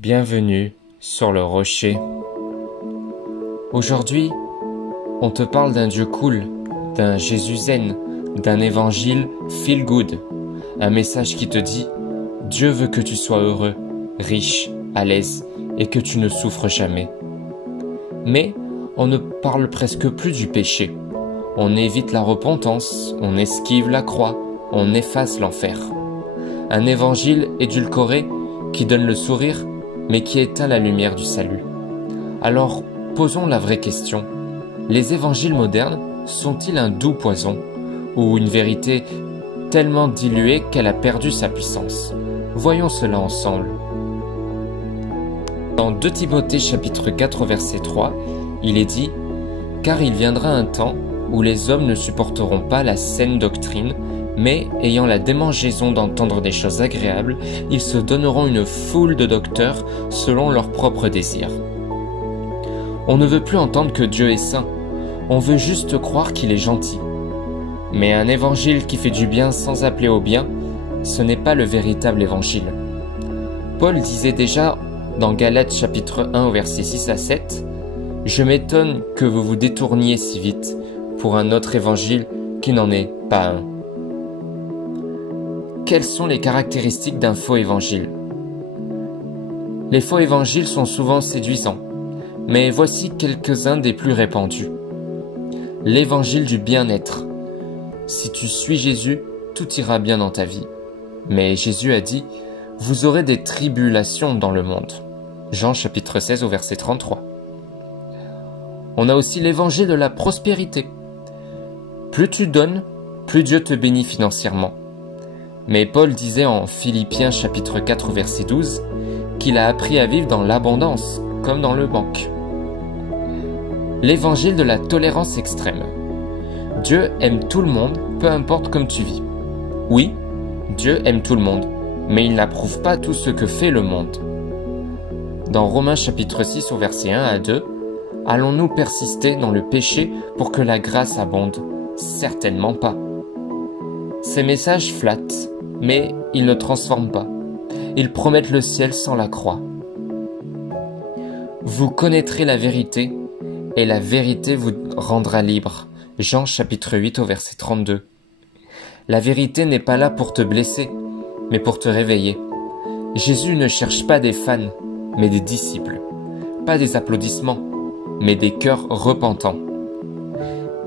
Bienvenue sur le rocher. Aujourd'hui, on te parle d'un Dieu cool, d'un Jésus zen, d'un évangile feel good. Un message qui te dit « Dieu veut que tu sois heureux, riche, à l'aise et que tu ne souffres jamais. » Mais on ne parle presque plus du péché. On évite la repentance, on esquive la croix, on efface l'enfer. Un évangile édulcoré qui donne le sourire mais qui éteint la lumière du salut. Alors, posons la vraie question. Les évangiles modernes sont-ils un doux poison ou une vérité tellement diluée qu'elle a perdu sa puissance? Voyons cela ensemble. Dans 2 Timothée chapitre 4 verset 3, il est dit « Car il viendra un temps où les hommes ne supporteront pas la saine doctrine, mais, ayant la démangeaison d'entendre des choses agréables, ils se donneront une foule de docteurs selon leurs propres désirs. » On ne veut plus entendre que Dieu est saint, on veut juste croire qu'il est gentil. Mais un évangile qui fait du bien sans appeler au bien, ce n'est pas le véritable évangile. Paul disait déjà dans Galates chapitre 1 au verset 6 à 7, « Je m'étonne que vous vous détourniez si vite pour un autre évangile qui n'en est pas un. » Quelles sont les caractéristiques d'un faux évangile? Les faux évangiles sont souvent séduisants, mais voici quelques-uns des plus répandus. L'évangile du bien-être. Si tu suis Jésus, tout ira bien dans ta vie. Mais Jésus a dit, « Vous aurez des tribulations dans le monde. » Jean chapitre 16 au verset 33. On a aussi l'évangile de la prospérité. Plus tu donnes, plus Dieu te bénit financièrement. Mais Paul disait en Philippiens chapitre 4 verset 12 qu'il a appris à vivre dans l'abondance, comme dans le manque. L'évangile de la tolérance extrême. Dieu aime tout le monde, peu importe comme tu vis. Oui, Dieu aime tout le monde, mais il n'approuve pas tout ce que fait le monde. Dans Romains chapitre 6 au verset 1 à 2, allons-nous persister dans le péché pour que la grâce abonde? Certainement pas. Ces messages flattent, mais ils ne transforment pas. Ils promettent le ciel sans la croix. Vous connaîtrez la vérité, et la vérité vous rendra libre. Jean chapitre 8 au verset 32. La vérité n'est pas là pour te blesser, mais pour te réveiller. Jésus ne cherche pas des fans, mais des disciples. Pas des applaudissements, mais des cœurs repentants.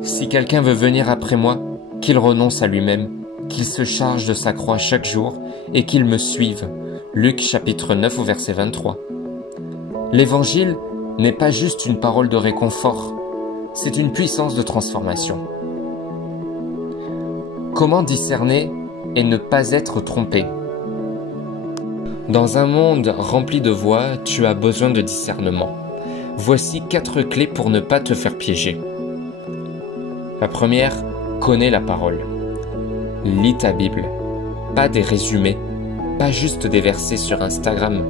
Si quelqu'un veut venir après moi, qu'il renonce à lui-même, qu'il se charge de sa croix chaque jour et qu'il me suive. Luc chapitre 9 au verset 23. L'évangile n'est pas juste une parole de réconfort, c'est une puissance de transformation. Comment discerner et ne pas être trompé? Dans un monde rempli de voix, tu as besoin de discernement. Voici 4 clés pour ne pas te faire piéger. La première, connais la parole. Lis ta Bible, pas des résumés, pas juste des versets sur Instagram,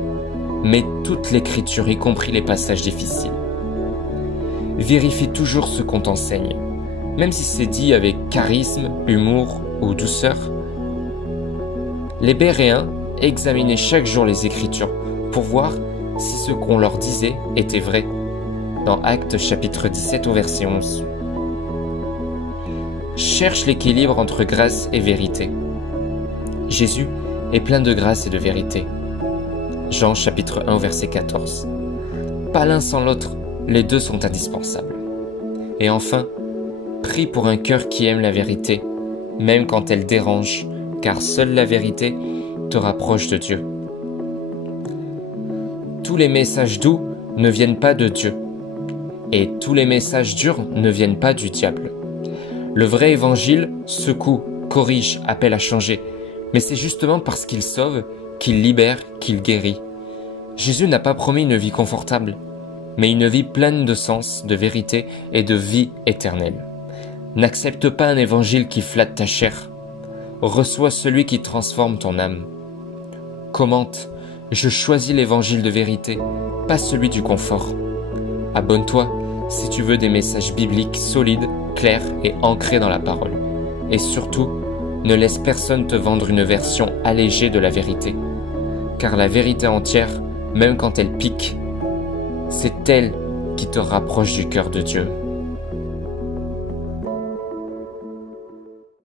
mais toute l'écriture, y compris les passages difficiles. Vérifie toujours ce qu'on t'enseigne, même si c'est dit avec charisme, humour ou douceur. Les Béréens examinaient chaque jour les Écritures pour voir si ce qu'on leur disait était vrai, dans Actes chapitre 17 au verset 11. Cherche l'équilibre entre grâce et vérité. Jésus est plein de grâce et de vérité. Jean chapitre 1 verset 14. Pas l'un sans l'autre, les deux sont indispensables. Et enfin, prie pour un cœur qui aime la vérité, même quand elle dérange, car seule la vérité te rapproche de Dieu. Tous les messages doux ne viennent pas de Dieu, et tous les messages durs ne viennent pas du diable. Le vrai évangile secoue, corrige, appelle à changer, mais c'est justement parce qu'il sauve, qu'il libère, qu'il guérit. Jésus n'a pas promis une vie confortable, mais une vie pleine de sens, de vérité et de vie éternelle. N'accepte pas un évangile qui flatte ta chair. Reçois celui qui transforme ton âme. Commente, je choisis l'évangile de vérité, pas celui du confort. Abonne-toi si tu veux des messages bibliques solides, clairs et ancrés dans la parole. Et surtout, ne laisse personne te vendre une version allégée de la vérité, car la vérité entière même quand elle pique. C'est elle qui te rapproche du cœur de Dieu.